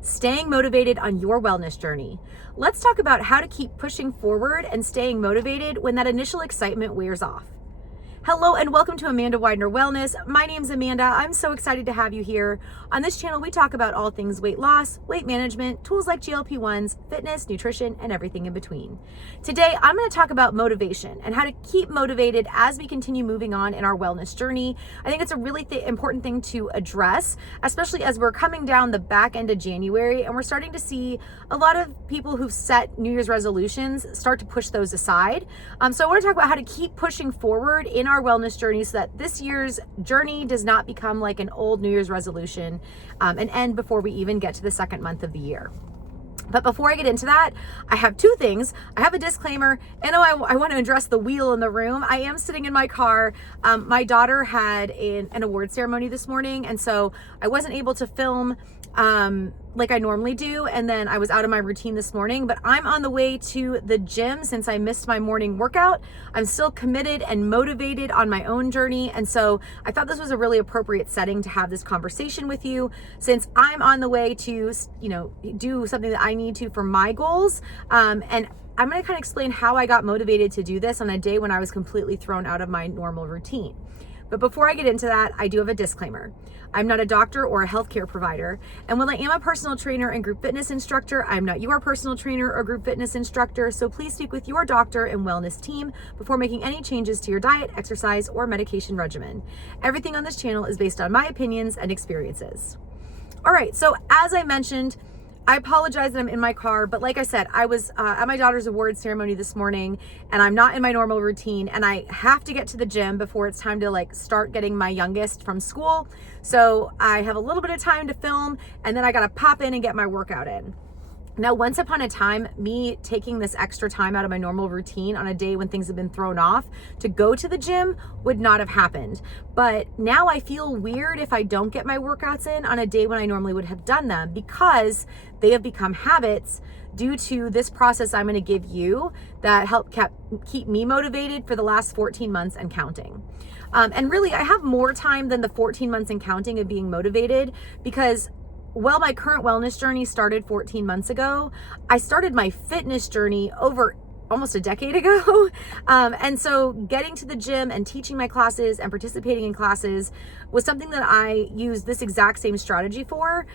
staying motivated on your wellness journey. Let's talk about how to keep pushing forward and staying motivated when that initial excitement wears off. Hello and welcome to Amanda Widener Wellness. My name's Amanda. I'm so excited to have you here. On this channel, we talk about all things weight loss, weight management, tools like GLP-1s, fitness, nutrition, and everything in between. Today, I'm going to talk about motivation and how to keep motivated as we continue moving on in our wellness journey. I think it's a really important thing to address, especially as we're coming down the back end of January and we're starting to see a lot of people who've set New Year's resolutions start to push those aside. So I want to talk about how to keep pushing forward in our wellness journey so that this year's journey does not become like an old New Year's resolution and end before we even get to the second month of the year. But before I get into that, I have two things. I have a disclaimer, and I want to address the wheel in the room. I am sitting in my car. My daughter had an award ceremony this morning, and so I wasn't able to film like I normally do, and then I was out of my routine this morning, but I'm on the way to the gym since I missed my morning workout. I'm still committed and motivated on my own journey, and so I thought this was a really appropriate setting to have this conversation with you since I'm on the way to, do something that I need to for my goals, and I'm going to kind of explain how I got motivated to do this on a day when I was completely thrown out of my normal routine. But before I get into that, I do have a disclaimer. I'm not a doctor or a healthcare provider. And while I am a personal trainer and group fitness instructor, I'm not your personal trainer or group fitness instructor. So please speak with your doctor and wellness team before making any changes to your diet, exercise, or medication regimen. Everything on this channel is based on my opinions and experiences. All right, so as I mentioned, I apologize that I'm in my car, but like I said, I was at my daughter's award ceremony this morning and I'm not in my normal routine and I have to get to the gym before it's time to start getting my youngest from school. So I have a little bit of time to film and then I got to pop in and get my workout in. Now, once upon a time, me taking this extra time out of my normal routine on a day when things have been thrown off to go to the gym would not have happened. But now I feel weird if I don't get my workouts in on a day when I normally would have done them because they have become habits due to this process I'm going to give you that helped keep me motivated for the last 14 months and counting. And really, I have more time than the 14 months and counting of being motivated because my current wellness journey started 14 months ago. I started my fitness journey over almost a decade ago. And so getting to the gym and teaching my classes and participating in classes was something that I used this exact same strategy for.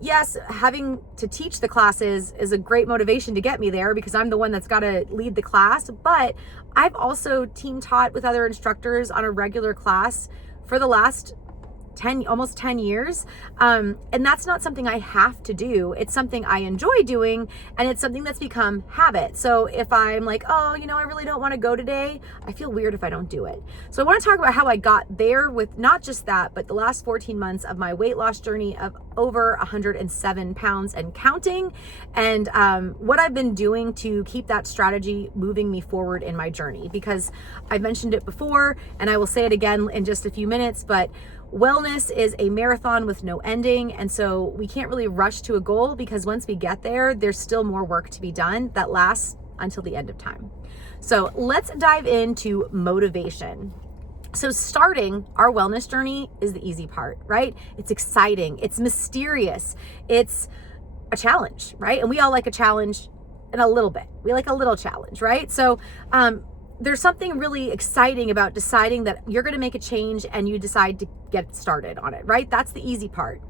Yes, having to teach the classes is a great motivation to get me there because I'm the one that's got to lead the class. But I've also team taught with other instructors on a regular class for the last almost 10 years. And that's not something I have to do. It's something I enjoy doing. And it's something that's become habit. So if I'm like, I really don't want to go today, I feel weird if I don't do it. So I want to talk about how I got there with not just that, but the last 14 months of my weight loss journey of over 107 pounds and counting. And what I've been doing to keep that strategy moving me forward in my journey, because I've mentioned it before, and I will say it again in just a few minutes, but wellness is a marathon with no ending. And so we can't really rush to a goal because once we get there, there's still more work to be done that lasts until the end of time. So let's dive into motivation. So starting our wellness journey is the easy part, right? It's exciting. It's mysterious. It's a challenge, right? And we all like a challenge in a little bit. We like a little challenge, right? So, there's something really exciting about deciding that you're going to make a change and you decide to get started on it, right? That's the easy part.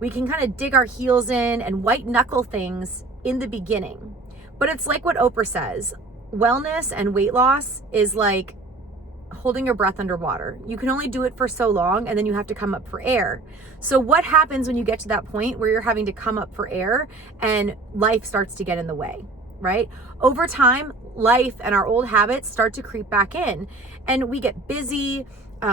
We can kind of dig our heels in and white knuckle things in the beginning. But it's like what Oprah says, wellness and weight loss is like holding your breath underwater. You can only do it for so long and then you have to come up for air. So what happens when you get to that point where you're having to come up for air and life starts to get in the way? Right? Over time, life and our old habits start to creep back in and we get busy,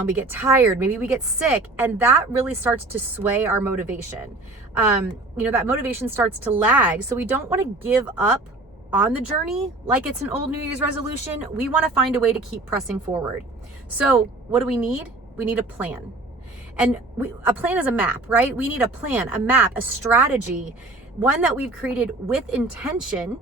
we get tired, maybe we get sick, and that really starts to sway our motivation. That motivation starts to lag. So we don't want to give up on the journey like it's an old New Year's resolution. We want to find a way to keep pressing forward. So what do we need? We need a plan. And a plan is a map, right? We need a plan, a map, a strategy, one that we've created with intention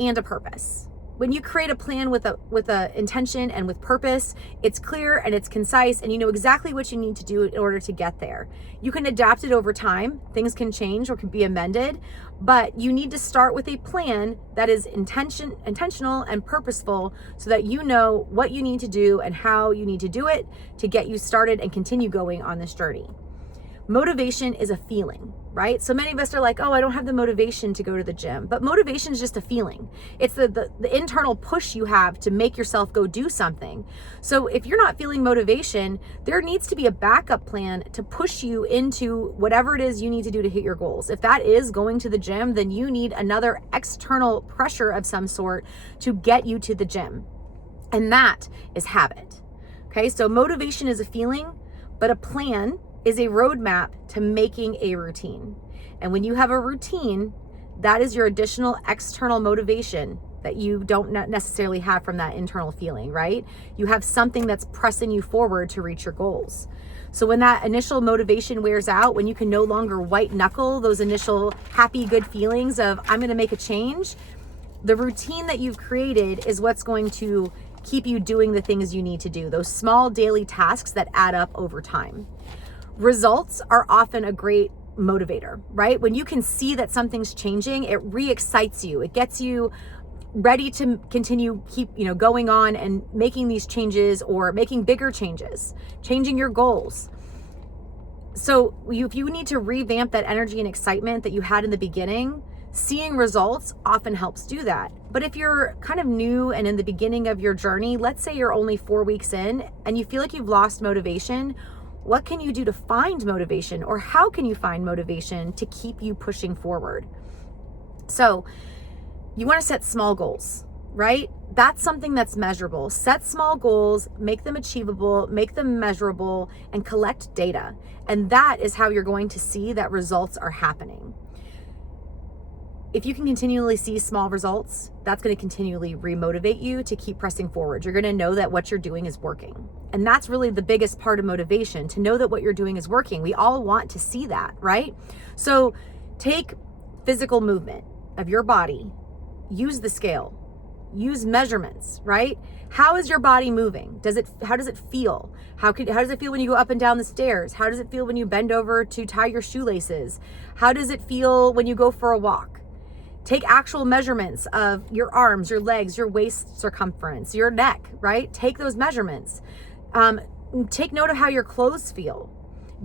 and a purpose. when you create a plan with a intention and with purpose, it's clear and it's concise, and you know exactly what you need to do in order to get there. You can adapt it over time. Things can change or can be amended, but you need to start with a plan that is intentional and purposeful, so that you know what you need to do and how you need to do it to get you started and continue going on this journey. Motivation is a feeling, right? So many of us are like, oh, I don't have the motivation to go to the gym. But motivation is just a feeling. It's the internal push you have to make yourself go do something. So if you're not feeling motivation, there needs to be a backup plan to push you into whatever it is you need to do to hit your goals. If that is going to the gym, then you need another external pressure of some sort to get you to the gym. And that is habit. Okay, so motivation is a feeling, but a plan is a roadmap to making a routine. And when you have a routine, that is your additional external motivation that you don't necessarily have from that internal feeling, right? You have something that's pressing you forward to reach your goals. So when that initial motivation wears out, when you can no longer white knuckle those initial happy, good feelings of I'm going to make a change, the routine that you've created is what's going to keep you doing the things you need to do, those small daily tasks that add up over time. Results are often a great motivator, right? When you can see that something's changing, it re-excites you. It gets you ready to continue, keep going on and making these changes or making bigger changes, changing your goals. So if you need to revamp that energy and excitement that you had in the beginning, seeing results often helps do that. But if you're kind of new and in the beginning of your journey, let's say you're only 4 weeks in and you feel like you've lost motivation, what can you do to find motivation, or how can you find motivation to keep you pushing forward? So you want to set small goals, right? That's something that's measurable. Set small goals, make them achievable, make them measurable, and collect data. And that is how you're going to see that results are happening. If you can continually see small results, that's going to continually remotivate you to keep pressing forward. You're going to know that what you're doing is working. And that's really the biggest part of motivation, to know that what you're doing is working. We all want to see that, right? So take physical movement of your body, use the scale, use measurements, right? How is your body moving? How does it feel? How does it feel when you go up and down the stairs? How does it feel when you bend over to tie your shoelaces? How does it feel when you go for a walk? Take actual measurements of your arms, your legs, your waist circumference, your neck, right? Take those measurements. Take note of how your clothes feel.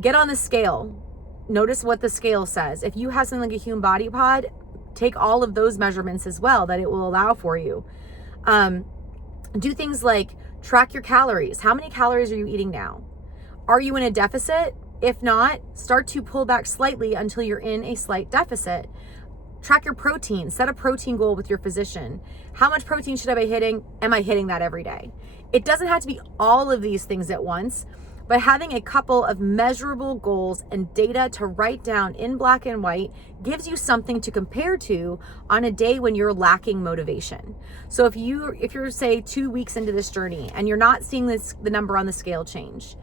Get on the scale. Notice what the scale says. If you have something like a Hume Body Pod, take all of those measurements as well that it will allow for you. Do things like track your calories. How many calories are you eating now? Are you in a deficit? If not, start to pull back slightly until you're in a slight deficit. Track your protein. Set a protein goal with your physician. How much protein should I be hitting? Am I hitting that every day? It doesn't have to be all of these things at once, but having a couple of measurable goals and data to write down in black and white gives you something to compare to on a day when you're lacking motivation. So if you're say 2 weeks into this journey and you're not seeing the number on the scale change,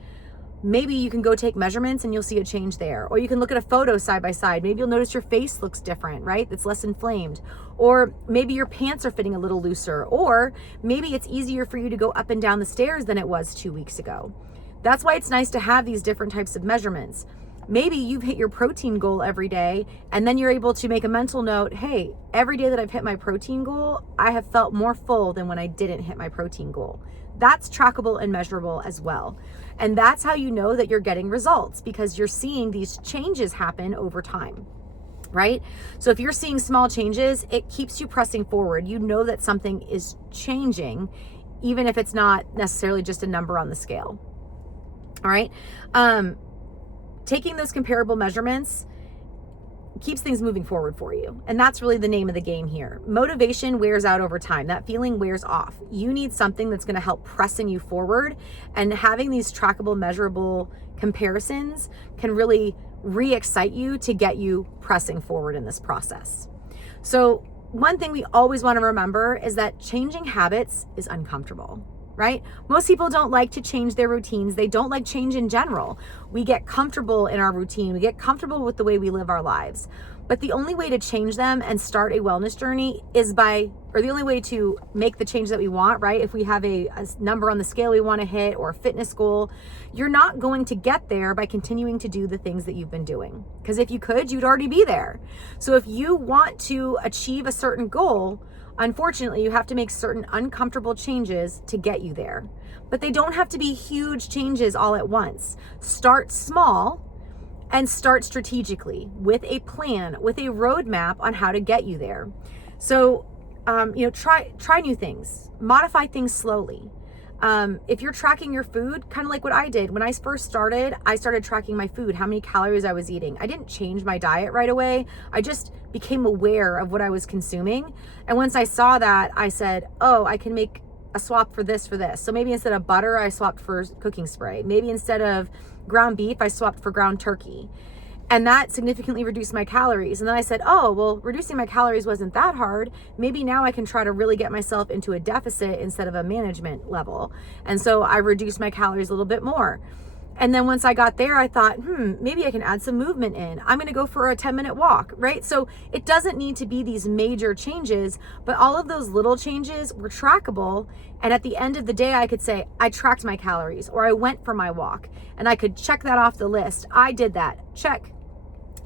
maybe you can go take measurements and you'll see a change there. Or you can look at a photo side by side. Maybe you'll notice your face looks different, right? It's less inflamed. Or maybe your pants are fitting a little looser. Or maybe it's easier for you to go up and down the stairs than it was 2 weeks ago. That's why it's nice to have these different types of measurements. Maybe you've hit your protein goal every day, and then you're able to make a mental note, hey, every day that I've hit my protein goal, I have felt more full than when I didn't hit my protein goal. That's trackable and measurable as well. And that's how you know that you're getting results, because you're seeing these changes happen over time, right? So if you're seeing small changes, it keeps you pressing forward. You know that something is changing, even if it's not necessarily just a number on the scale. All right. Taking those comparable measurements keeps things moving forward for you. And that's really the name of the game here. Motivation wears out over time. That feeling wears off. You need something that's going to help pressing you forward, and having these trackable, measurable comparisons can really re-excite you to get you pressing forward in this process. So one thing we always want to remember is that changing habits is uncomfortable, right? Most people don't like to change their routines. They don't like change in general. We get comfortable in our routine. We get comfortable with the way we live our lives. But the only way to change them and start a wellness journey is the only way to make the change that we want, right? If we have a number on the scale we want to hit or a fitness goal, you're not going to get there by continuing to do the things that you've been doing. Because if you could, you'd already be there. So if you want to achieve a certain goal, unfortunately, you have to make certain uncomfortable changes to get you there. But they don't have to be huge changes all at once. Start small and start strategically with a plan, with a roadmap on how to get you there. So, try new things, modify things slowly. If you're tracking your food, kind of like what I did when I first started, I started tracking my food, how many calories I was eating. I didn't change my diet right away. I just became aware of what I was consuming. And once I saw that, I said, oh, I can make a swap for this. So maybe instead of butter, I swapped for cooking spray. Maybe instead of ground beef, I swapped for ground turkey. And that significantly reduced my calories. And then I said, oh, well, reducing my calories wasn't that hard. Maybe now I can try to really get myself into a deficit instead of a management level. And so I reduced my calories a little bit more. And then once I got there, I thought, maybe I can add some movement in. I'm going to go for a 10-minute walk, right? So it doesn't need to be these major changes, but all of those little changes were trackable. And at the end of the day, I could say, I tracked my calories, or I went for my walk, and I could check that off the list. I did that, check.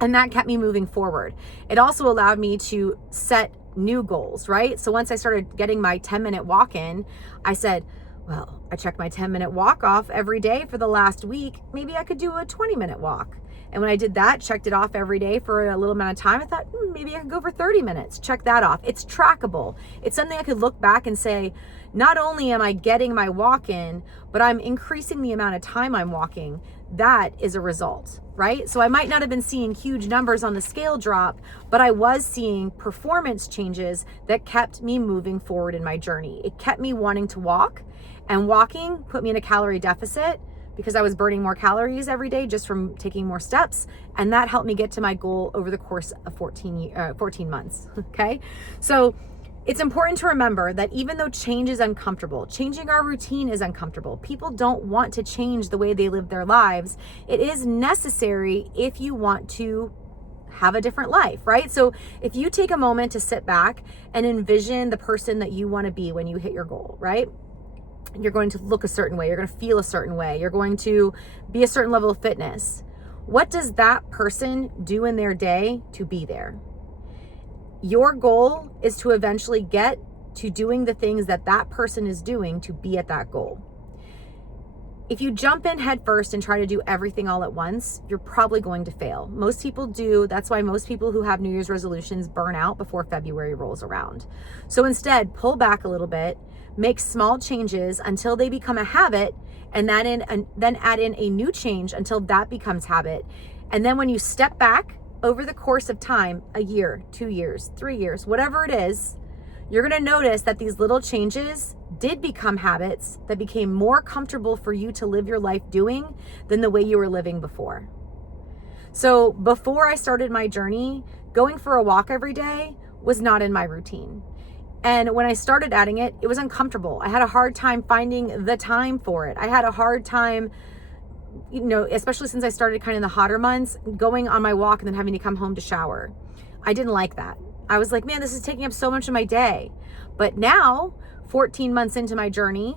And that kept me moving forward. It also allowed me to set new goals, right? So once I started getting my 10-minute walk in, I said, well, I checked my 10-minute walk off every day for the last week. Maybe I could do a 20-minute walk. And when I did that, checked it off every day for a little amount of time, I thought, maybe I could go for 30 minutes. Check that off. It's trackable. It's something I could look back and say, not only am I getting my walk in, but I'm increasing the amount of time I'm walking. That is a result, right? So I might not have been seeing huge numbers on the scale drop, but I was seeing performance changes that kept me moving forward in my journey. It kept me wanting to walk, and walking put me in a calorie deficit because I was burning more calories every day just from taking more steps. And that helped me get to my goal over the course of 14 months, okay? So it's important to remember that even though change is uncomfortable, changing our routine is uncomfortable. People don't want to change the way they live their lives. It is necessary if you want to have a different life, right? So if you take a moment to sit back and envision the person that you want to be when you hit your goal, right? You're going to look a certain way. You're going to feel a certain way. You're going to be a certain level of fitness. What does that person do in their day to be there? Your goal is to eventually get to doing the things that that person is doing to be at that goal. If you jump in head first and try to do everything all at once, you're probably going to fail. Most people do. That's why most people who have New Year's resolutions burn out before February rolls around. So instead, pull back a little bit, make small changes until they become a habit, and then add in a new change until that becomes habit. And then when you step back over the course of time, a year, 2 years, 3 years, whatever it is, you're going to notice that these little changes did become habits that became more comfortable for you to live your life doing than the way you were living before. So before I started my journey, going for a walk every day was not in my routine. And when I started adding it, it was uncomfortable. I had a hard time finding the time for it. I had a hard time, especially since I started kind of in the hotter months, going on my walk and then having to come home to shower. I didn't like that. I was like, man, this is taking up so much of my day. But now, 14 months into my journey,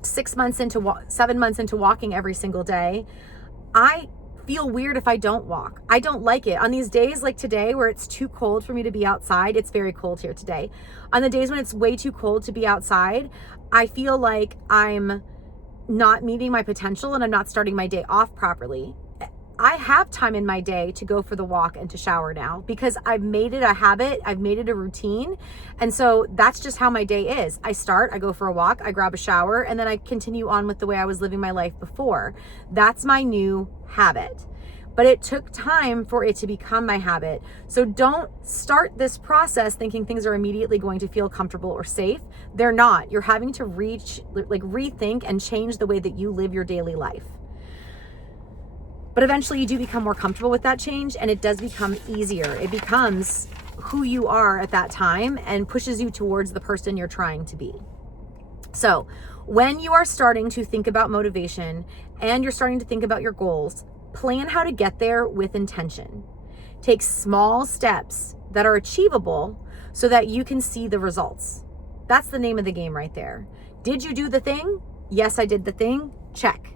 7 months into walking every single day, I feel weird if I don't walk. I don't like it. On these days like today where it's too cold for me to be outside, it's very cold here today. On the days when it's way too cold to be outside, I feel like I'm not meeting my potential and I'm not starting my day off properly. I have time in my day to go for the walk and to shower now because I've made it a habit. I've made it a routine. And so that's just how my day is. I go for a walk, I grab a shower, and then I continue on with the way I was living my life before. That's my new habit. But it took time for it to become my habit. So don't start this process thinking things are immediately going to feel comfortable or safe. They're not. You're having to rethink and change the way that you live your daily life. But eventually you do become more comfortable with that change, and it does become easier. It becomes who you are at that time and pushes you towards the person you're trying to be. So When you are starting to think about motivation and you're starting to think about your goals, plan how to get there with intention. Take small steps that are achievable so that you can see the results. That's the name of the game right there. Did you do the thing? Yes, I did the thing. Check.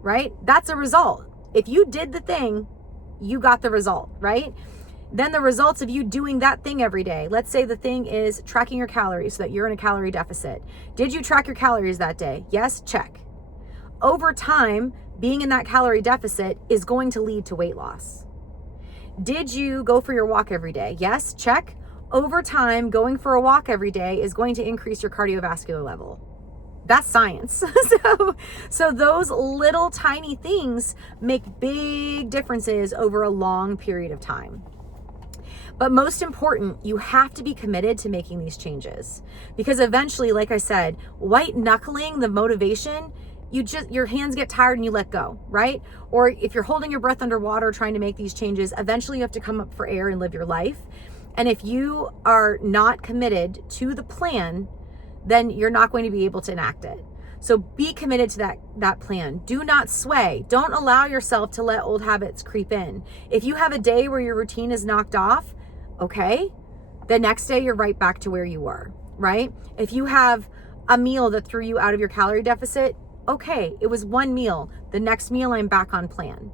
Right? That's a result. If you did the thing, you got the result, right? Then the results of you doing that thing every day. Let's say the thing is tracking your calories so that you're in a calorie deficit. Did you track your calories that day? Yes, check. Over time, being in that calorie deficit is going to lead to weight loss. Did you go for your walk every day? Yes, check. Over time, going for a walk every day is going to increase your cardiovascular level. That's science. So those little tiny things make big differences over a long period of time. But most important, you have to be committed to making these changes, because eventually, like I said, white knuckling the motivation, your hands get tired and you let go, right? Or if you're holding your breath underwater trying to make these changes, eventually you have to come up for air and live your life. And if you are not committed to the plan, then you're not going to be able to enact it. So be committed to that plan. Do not sway. Don't allow yourself to let old habits creep in. If you have a day where your routine is knocked off, okay, the next day you're right back to where you were, right? If you have a meal that threw you out of your calorie deficit, okay, it was one meal. The next meal I'm back on plan.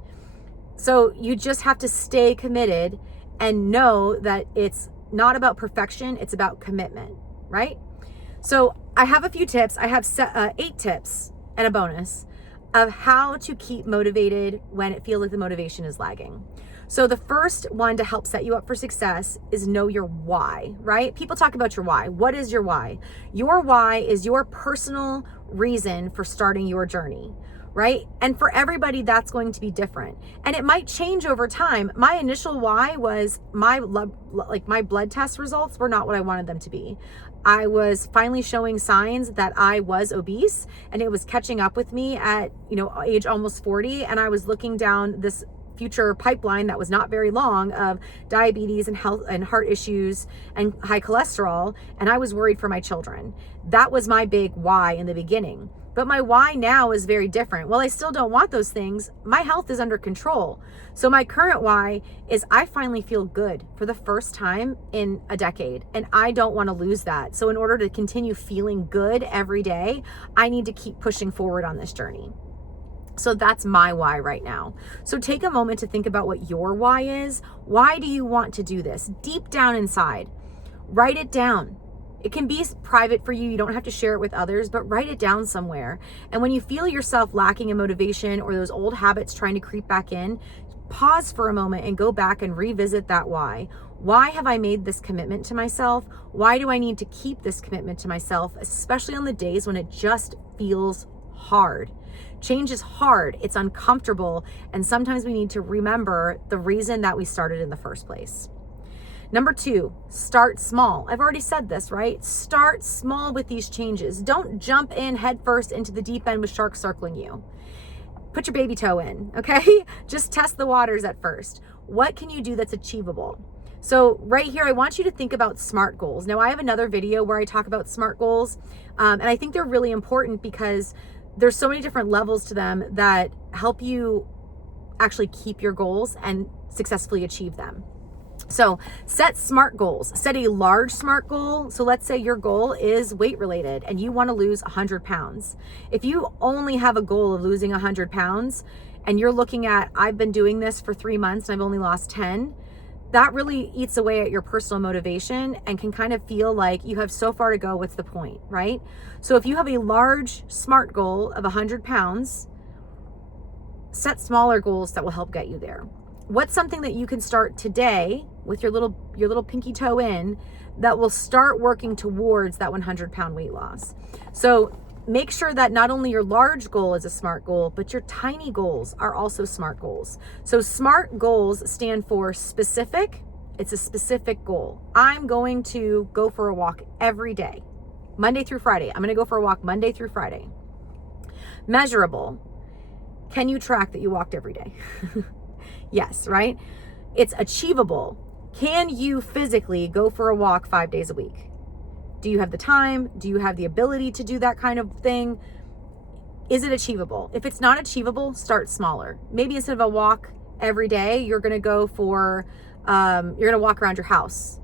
So you just have to stay committed and know that it's not about perfection, it's about commitment, right? So I have a few tips. I have 8 tips and a bonus of how to keep motivated when it feels like the motivation is lagging. So the first one to help set you up for success is know your why, right? People talk about your why. What is your why? Your why is your personal reason for starting your journey, right? And for everybody, that's going to be different. And it might change over time. My initial why was my blood test results were not what I wanted them to be. I was finally showing signs that I was obese, and it was catching up with me at, age almost 40. And I was looking down this future pipeline that was not very long of diabetes and health and heart issues and high cholesterol. And I was worried for my children. That was my big why in the beginning. But my why now is very different. Well, I still don't want those things. My health is under control. So my current why is I finally feel good for the first time in a decade, and I don't want to lose that. So in order to continue feeling good every day, I need to keep pushing forward on this journey. So that's my why right now. So take a moment to think about what your why is. Why do you want to do this? Deep down inside, write it down. It can be private for you. You don't have to share it with others, but write it down somewhere. And when you feel yourself lacking in motivation or those old habits trying to creep back in, pause for a moment and go back and revisit that why. Why have I made this commitment to myself? Why do I need to keep this commitment to myself, especially on the days when it just feels hard? Change is hard. It's uncomfortable. And sometimes we need to remember the reason that we started in the first place. Number 2, start small. I've already said this, right? Start small with these changes. Don't jump in headfirst into the deep end with sharks circling you. Put your baby toe in, okay? Just test the waters at first. What can you do that's achievable? So right here, I want you to think about SMART goals. Now, I have another video where I talk about SMART goals, and I think they're really important because there's so many different levels to them that help you actually keep your goals and successfully achieve them. So set SMART goals. Set a large SMART goal. So let's say your goal is weight related and you want to lose 100 pounds. If you only have a goal of losing 100 pounds and you're looking at, I've been doing this for 3 months and I've only lost 10, that really eats away at your personal motivation and can kind of feel like you have so far to go. What's the point, right? So if you have a large SMART goal of 100 pounds, set smaller goals that will help get you there. What's something that you can start today with your little pinky toe in that will start working towards that 100-pound weight loss? So make sure that not only your large goal is a SMART goal, but your tiny goals are also SMART goals. So SMART goals stand for specific. It's a specific goal. I'm going to go for a walk every day, Monday through Friday. I'm going to go for a walk Monday through Friday. Measurable. Can you track that you walked every day? Yes, right? It's achievable. Can you physically go for a walk 5 days a week? Do you have the time? Do you have the ability to do that kind of thing? Is it achievable? If it's not achievable, start smaller. Maybe instead of a walk every day, you're going to go for, you're going to walk around your house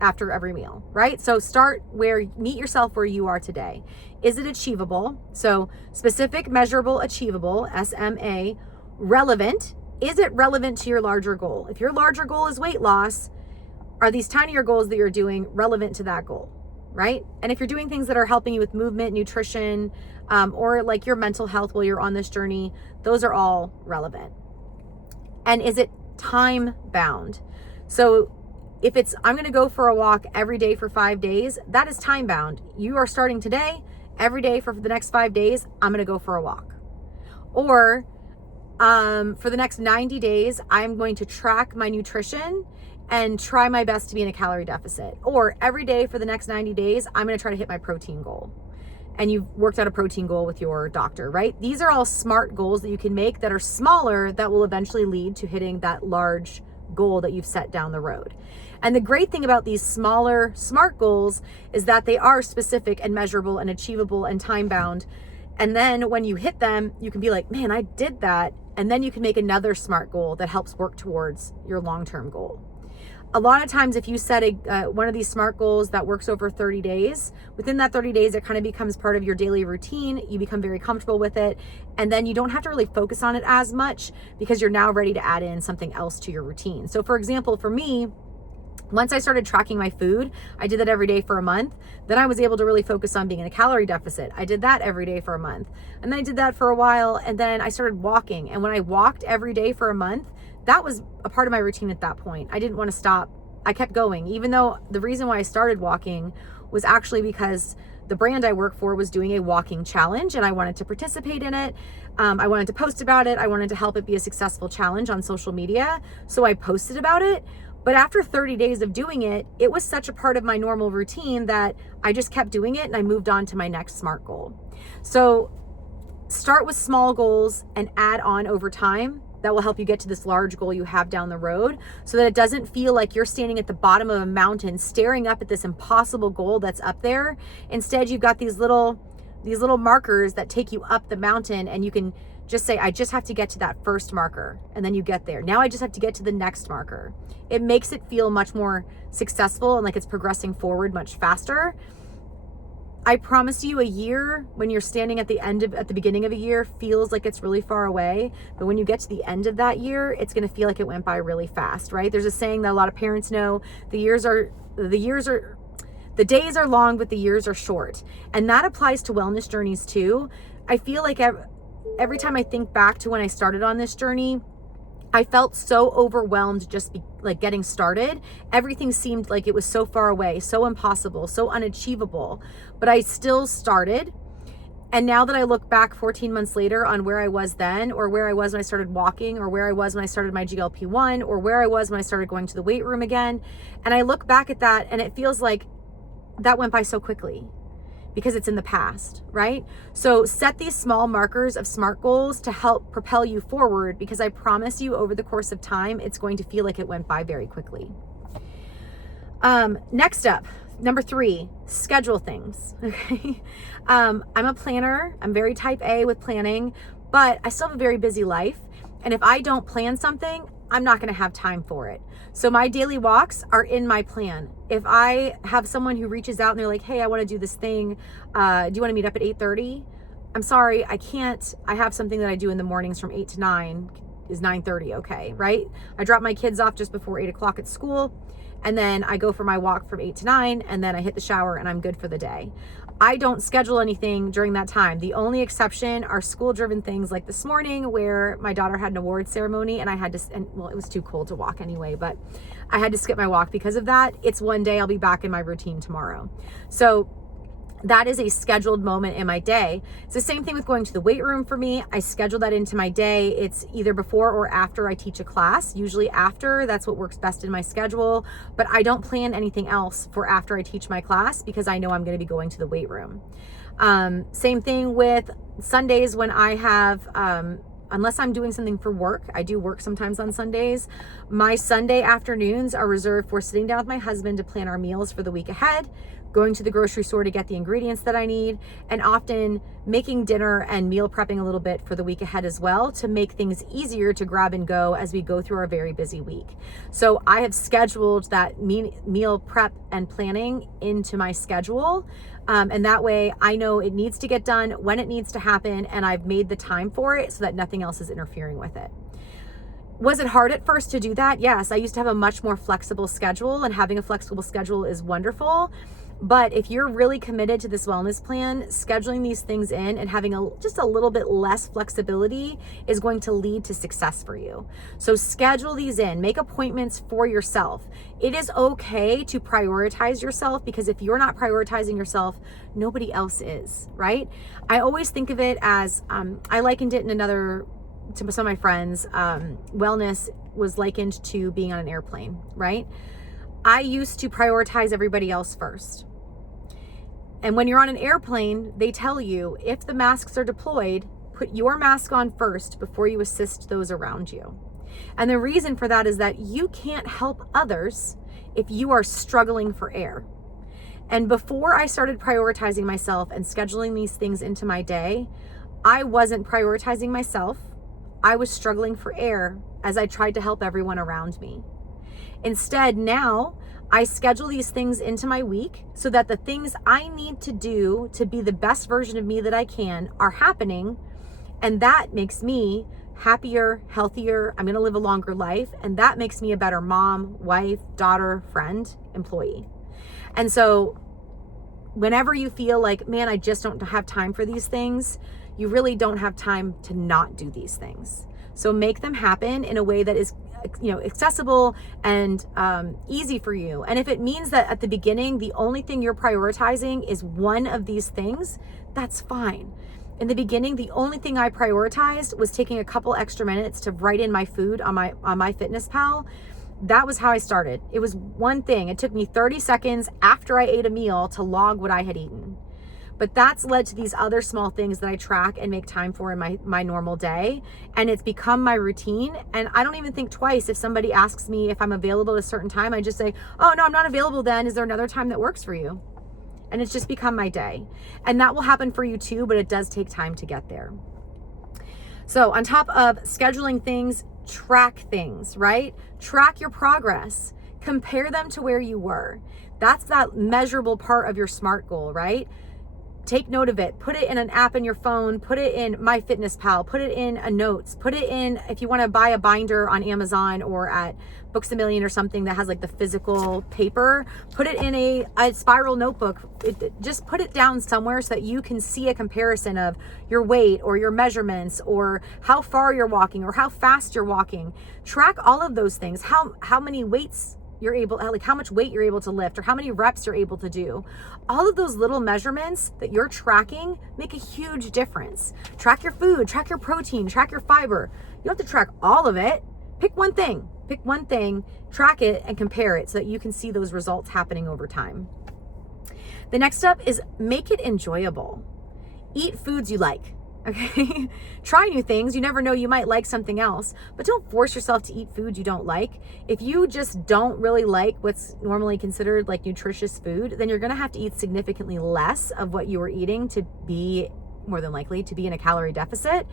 after every meal, right? So meet yourself where you are today. Is it achievable? So specific, measurable, achievable, SMA, relevant. Is it relevant to your larger goal? If your larger goal is weight loss, are these tinier goals that you're doing relevant to that goal, right? And if you're doing things that are helping you with movement, nutrition, or like your mental health while you're on this journey, those are all relevant. And is it time bound? So if it's, I'm going to go for a walk every day for 5 days, that is time bound. You are starting today, every day for the next 5 days, I'm going to go for a walk. Or for the next 90 days, I'm going to track my nutrition and try my best to be in a calorie deficit. Or every day for the next 90 days, I'm going to try to hit my protein goal. And you've worked out a protein goal with your doctor, right? These are all smart goals that you can make that are smaller that will eventually lead to hitting that large goal that you've set down the road. And the great thing about these smaller SMART goals is that they are specific and measurable and achievable and time bound. And then when you hit them, you can be like, man, I did that. And then you can make another SMART goal that helps work towards your long-term goal. A lot of times, if you set one of these SMART goals that works over 30 days, within that 30 days, it kind of becomes part of your daily routine. You become very comfortable with it. And then you don't have to really focus on it as much because you're now ready to add in something else to your routine. So for example, for me, once I started tracking my food, I did that every day for a month. Then I was able to really focus on being in a calorie deficit. I did that every day for a month. And then I did that for a while. And then I started walking. And when I walked every day for a month, that was a part of my routine at that point. I didn't want to stop. I kept going, even though the reason why I started walking was actually because the brand I work for was doing a walking challenge and I wanted to participate in it. I wanted to post about it. I wanted to help it be a successful challenge on social media. So I posted about it. But after 30 days of doing it, it was such a part of my normal routine that I just kept doing it and I moved on to my next SMART goal. So start with small goals and add on over time. That will help you get to this large goal you have down the road so that it doesn't feel like you're standing at the bottom of a mountain staring up at this impossible goal that's up there. Instead, you've got these little markers that take you up the mountain and you can just say, I just have to get to that first marker. And then you get there. Now I just have to get to the next marker. It makes it feel much more successful and like it's progressing forward much faster. I promise you, a year when you're standing at the beginning of a year feels like it's really far away, but when you get to the end of that year, it's going to feel like it went by really fast, right? There's a saying that a lot of parents know, the days are long, but the years are short. And that applies to wellness journeys too. I feel like every time I think back to when I started on this journey, I felt so overwhelmed just like getting started. Everything seemed like it was so far away, so impossible, so unachievable, but I still started. And now that I look back 14 months later on where I was then, or where I was when I started walking, or where I was when I started my GLP-1, or where I was when I started going to the weight room again, and I look back at that and it feels like that went by so quickly because it's in the past, right? So set these small markers of SMART goals to help propel you forward, because I promise you over the course of time, it's going to feel like it went by very quickly. Next up, number 3, schedule things, okay? I'm a planner. I'm very type A with planning, but I still have a very busy life. And if I don't plan something, I'm not gonna have time for it. So my daily walks are in my plan. If I have someone who reaches out and they're like, hey, I wanna do this thing. Do you wanna meet up at 8:30? I'm sorry, I can't. I have something that I do in the mornings from 8 to 9. Is 9:30 okay, right? I drop my kids off just before 8 o'clock at school. And then I go for my walk from 8 to 9, and then I hit the shower and I'm good for the day. I don't schedule anything during that time. The only exception are school-driven things like this morning where my daughter had an awards ceremony and I had to, well, it was too cold to walk anyway, but I had to skip my walk because of that. It's one day, I'll be back in my routine tomorrow. So that is a scheduled moment in my day. It's the same thing with going to the weight room for me. I schedule that into my day. It's either before or after I teach a class, usually after. That's what works best in my schedule. But I don't plan anything else for after I teach my class because I know I'm going to be going to the weight room. Same thing with Sundays when I have, unless I'm doing something for work, I do work sometimes on Sundays. My Sunday afternoons are reserved for sitting down with my husband to plan our meals for the week ahead, going to the grocery store to get the ingredients that I need, and often making dinner and meal prepping a little bit for the week ahead as well to make things easier to grab and go as we go through our very busy week. So I have scheduled that meal prep and planning into my schedule. And that way I know it needs to get done when it needs to happen, and I've made the time for it so that nothing else is interfering with it. Was it hard at first to do that? Yes, I used to have a much more flexible schedule, and having a flexible schedule is wonderful. But if you're really committed to this wellness plan, scheduling these things in and having just a little bit less flexibility is going to lead to success for you. So schedule these in, make appointments for yourself. It is okay to prioritize yourself, because if you're not prioritizing yourself, nobody else is, right? I always think of it as, I likened it to some of my friends, wellness was likened to being on an airplane, right? I used to prioritize everybody else first. And when you're on an airplane, they tell you, if the masks are deployed, put your mask on first before you assist those around you. And the reason for that is that you can't help others if you are struggling for air. And before I started prioritizing myself and scheduling these things into my day, I wasn't prioritizing myself. I was struggling for air as I tried to help everyone around me. Instead, now I schedule these things into my week so that the things I need to do to be the best version of me that I can are happening. And that makes me happier, healthier. I'm going to live a longer life. And that makes me a better mom, wife, daughter, friend, employee. And so whenever you feel like, man, I just don't have time for these things, you really don't have time to not do these things. So make them happen in a way that is, accessible and easy for you. And if it means that at the beginning, the only thing you're prioritizing is one of these things, that's fine. In the beginning, the only thing I prioritized was taking a couple extra minutes to write in my food on my Fitness Pal. That was how I started. It was one thing. It took me 30 seconds after I ate a meal to log what I had eaten. But that's led to these other small things that I track and make time for in my normal day. And it's become my routine. And I don't even think twice if somebody asks me if I'm available at a certain time. I just say, oh, no, I'm not available then. Is there another time that works for you? And it's just become my day. And that will happen for you too, but it does take time to get there. So on top of scheduling things, track things, right? Track your progress. Compare them to where you were. That's that measurable part of your SMART goal, right? Take note of it. Put it in an app in your phone. Put it in MyFitnessPal. Put it in a notes. Put it in, if you want to buy a binder on Amazon or at Books A Million or something that has like the physical paper, put it in a spiral notebook. Just put it down somewhere so that you can see a comparison of your weight or your measurements or how far you're walking or how fast you're walking. Track all of those things. How many weights you're able, like how much weight you're able to lift or how many reps you're able to do. All of those little measurements that you're tracking make a huge difference. Track your food, track your protein, track your fiber. You don't have to track all of it. Pick one thing, track it and compare it so that you can see those results happening over time. The next step is make it enjoyable. Eat foods you like. Okay. Try new things. You never know, you might like something else, but don't force yourself to eat food you don't like. If you just don't really like what's normally considered like nutritious food, then you're going to have to eat significantly less of what you were eating to be more than likely to be in a calorie deficit.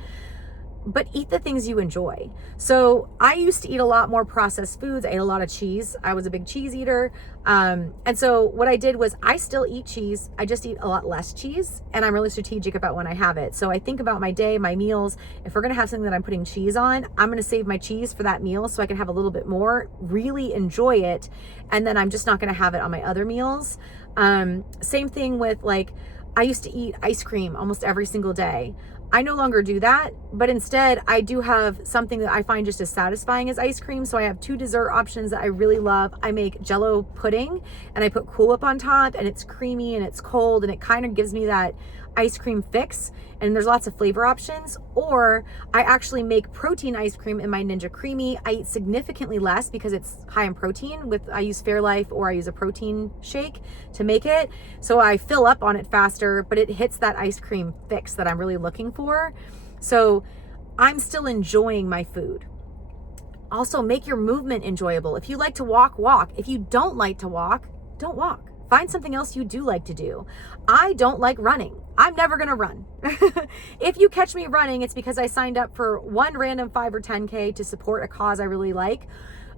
But eat the things you enjoy. So I used to eat a lot more processed foods. I ate a lot of cheese. I was a big cheese eater. And so what I did was I still eat cheese. I just eat a lot less cheese, and I'm really strategic about when I have it. So I think about my day, my meals. If we're going to have something that I'm putting cheese on, I'm going to save my cheese for that meal so I can have a little bit more, really enjoy it. And then I'm just not going to have it on my other meals. Same thing with I used to eat ice cream almost every single day. I no longer do that, but instead I do have something that I find just as satisfying as ice cream. So I have two dessert options that I really love. I make Jell-O pudding and I put Cool Whip on top, and it's creamy and it's cold and it kind of gives me that ice cream fix, and there's lots of flavor options. Or I actually make protein ice cream in my Ninja Creamy. I eat significantly less because it's high in protein. I use Fairlife or I use a protein shake to make it. So I fill up on it faster, but it hits that ice cream fix that I'm really looking for. So I'm still enjoying my food. Also, make your movement enjoyable. If you like to walk, walk. If you don't like to walk, don't walk. Find something else you do like to do. I don't like running. I'm never going to run. If you catch me running, it's because I signed up for one random 5 or 10K to support a cause I really like,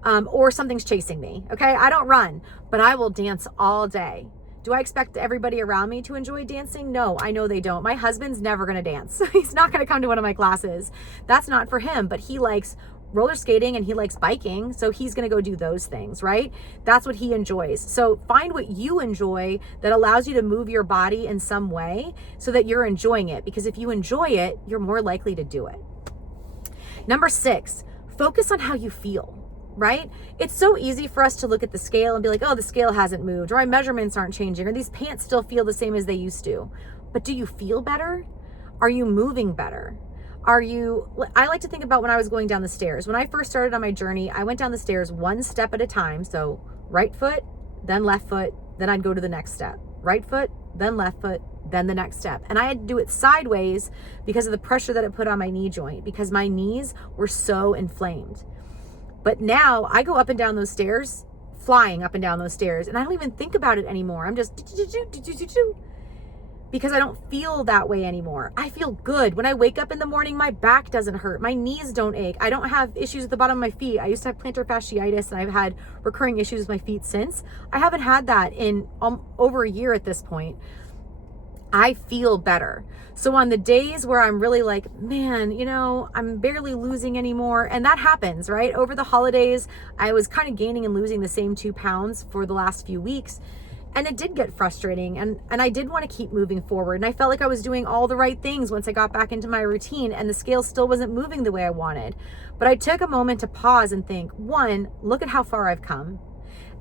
or something's chasing me. Okay. I don't run, but I will dance all day. Do I expect everybody around me to enjoy dancing? No, I know they don't. My husband's never going to dance. He's not going to come to one of my classes. That's not for him, but he likes roller skating and he likes biking. So he's going to go do those things, right? That's what he enjoys. So find what you enjoy that allows you to move your body in some way so that you're enjoying it. Because if you enjoy it, you're more likely to do it. Number 6, focus on how you feel. Right? It's so easy for us to look at the scale and be like, oh, the scale hasn't moved, or my measurements aren't changing, or these pants still feel the same as they used to. But do you feel better? Are you moving better? I like to think about when I was going down the stairs. When I first started on my journey, I went down the stairs one step at a time. So right foot, then left foot, then I'd go to the next step. Right foot, then left foot, then the next step. And I had to do it sideways because of the pressure that it put on my knee joint, because my knees were so inflamed. But now I go up and down those stairs, flying up and down those stairs, and I don't even think about it anymore. I'm just because I don't feel that way anymore. I feel good. When I wake up in the morning, my back doesn't hurt. My knees don't ache. I don't have issues at the bottom of my feet. I used to have plantar fasciitis, and I've had recurring issues with my feet since. I haven't had that in over a year at this point. I feel better. So on the days where I'm really like, man, I'm barely losing anymore. And that happens, right? Over the holidays, I was kind of gaining and losing the same 2 pounds for the last few weeks. And it did get frustrating. And I did want to keep moving forward. And I felt like I was doing all the right things once I got back into my routine, and the scale still wasn't moving the way I wanted. But I took a moment to pause and think, 1, look at how far I've come.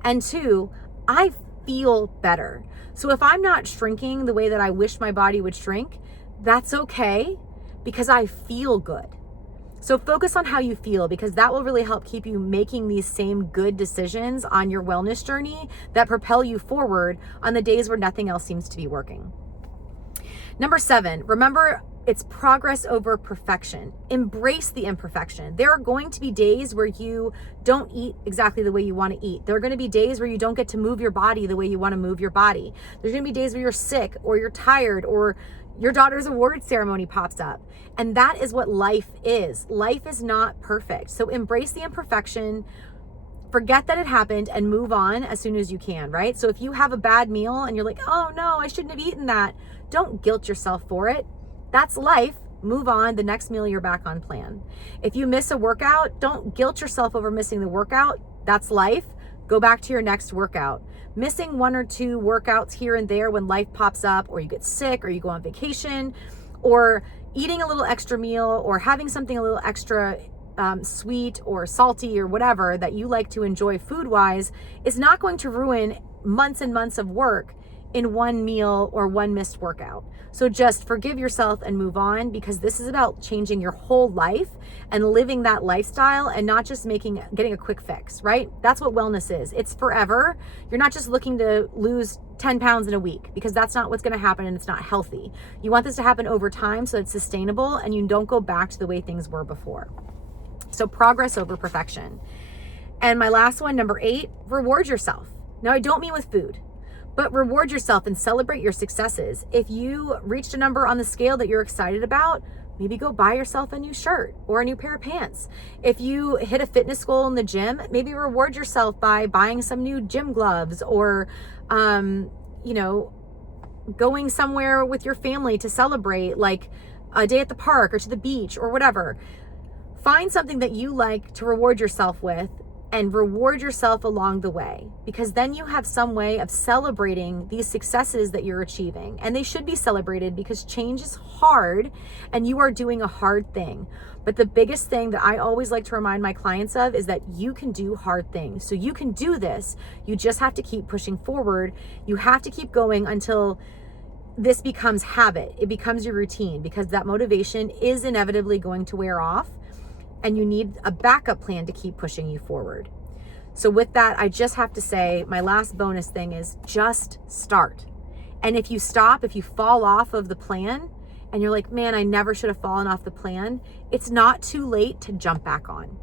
And 2, I feel better. So if I'm not shrinking the way that I wish my body would shrink, that's okay, because I feel good. So focus on how you feel, because that will really help keep you making these same good decisions on your wellness journey that propel you forward on the days where nothing else seems to be working. Number 7, remember, it's progress over perfection. Embrace the imperfection. There are going to be days where you don't eat exactly the way you want to eat. There are going to be days where you don't get to move your body the way you want to move your body. There's going to be days where you're sick, or you're tired, or your daughter's award ceremony pops up. And that is what life is. Life is not perfect. So embrace the imperfection, forget that it happened, and move on as soon as you can, right? So if you have a bad meal and you're like, oh no, I shouldn't have eaten that, don't guilt yourself for it. That's life. Move on. The next meal, you're back on plan. If you miss a workout, don't guilt yourself over missing the workout. That's life. Go back to your next workout. Missing 1 or 2 workouts here and there when life pops up, or you get sick, or you go on vacation, or eating a little extra meal, or having something a little extra sweet or salty or whatever that you like to enjoy food-wise, is not going to ruin months and months of work in one meal or one missed workout. So just forgive yourself and move on, because this is about changing your whole life and living that lifestyle, and not just getting a quick fix, right? That's what wellness is. It's forever. You're not just looking to lose 10 pounds in a week, because that's not what's going to happen, and it's not healthy. You want this to happen over time so it's sustainable and you don't go back to the way things were before. So progress over perfection. And my last one, number 8, reward yourself. Now, I don't mean with food, but reward yourself and celebrate your successes. If you reached a number on the scale that you're excited about, maybe go buy yourself a new shirt or a new pair of pants. If you hit a fitness goal in the gym, maybe reward yourself by buying some new gym gloves, or, going somewhere with your family to celebrate, like a day at the park or to the beach or whatever. Find something that you like to reward yourself with, and reward yourself along the way, because then you have some way of celebrating these successes that you're achieving. And they should be celebrated, because change is hard and you are doing a hard thing. But the biggest thing that I always like to remind my clients of is that you can do hard things. So you can do this. You just have to keep pushing forward. You have to keep going until this becomes habit. It becomes your routine, because that motivation is inevitably going to wear off. And you need a backup plan to keep pushing you forward. So with that, I just have to say, my last bonus thing is just start. And if you fall off of the plan and you're like, man, I never should have fallen off the plan, it's not too late to jump back on.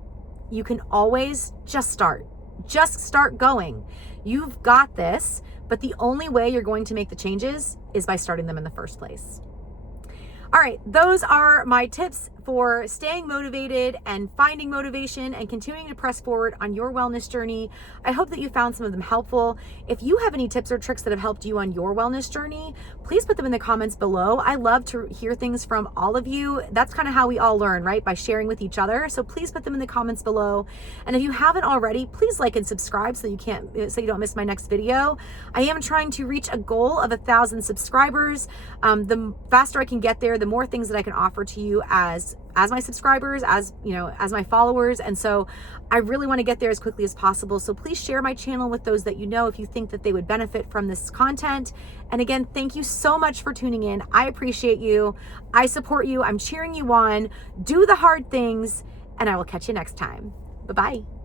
You can always just start. Just start going. You've got this, but the only way you're going to make the changes is by starting them in the first place. All right, those are my tips for staying motivated and finding motivation and continuing to press forward on your wellness journey. I hope that you found some of them helpful. If you have any tips or tricks that have helped you on your wellness journey, please put them in the comments below. I love to hear things from all of you. That's kind of how we all learn, right? By sharing with each other. So please put them in the comments below. And if you haven't already, please like and subscribe so you don't miss my next video. I am trying to reach a goal of 1,000 subscribers. The faster I can get there, the more things that I can offer to you as my subscribers, as my followers. And so I really want to get there as quickly as possible. So please share my channel with those that you know if you think that they would benefit from this content. And again, thank you so much for tuning in. I appreciate you. I support you. I'm cheering you on. Do the hard things, and I will catch you next time. Bye-bye.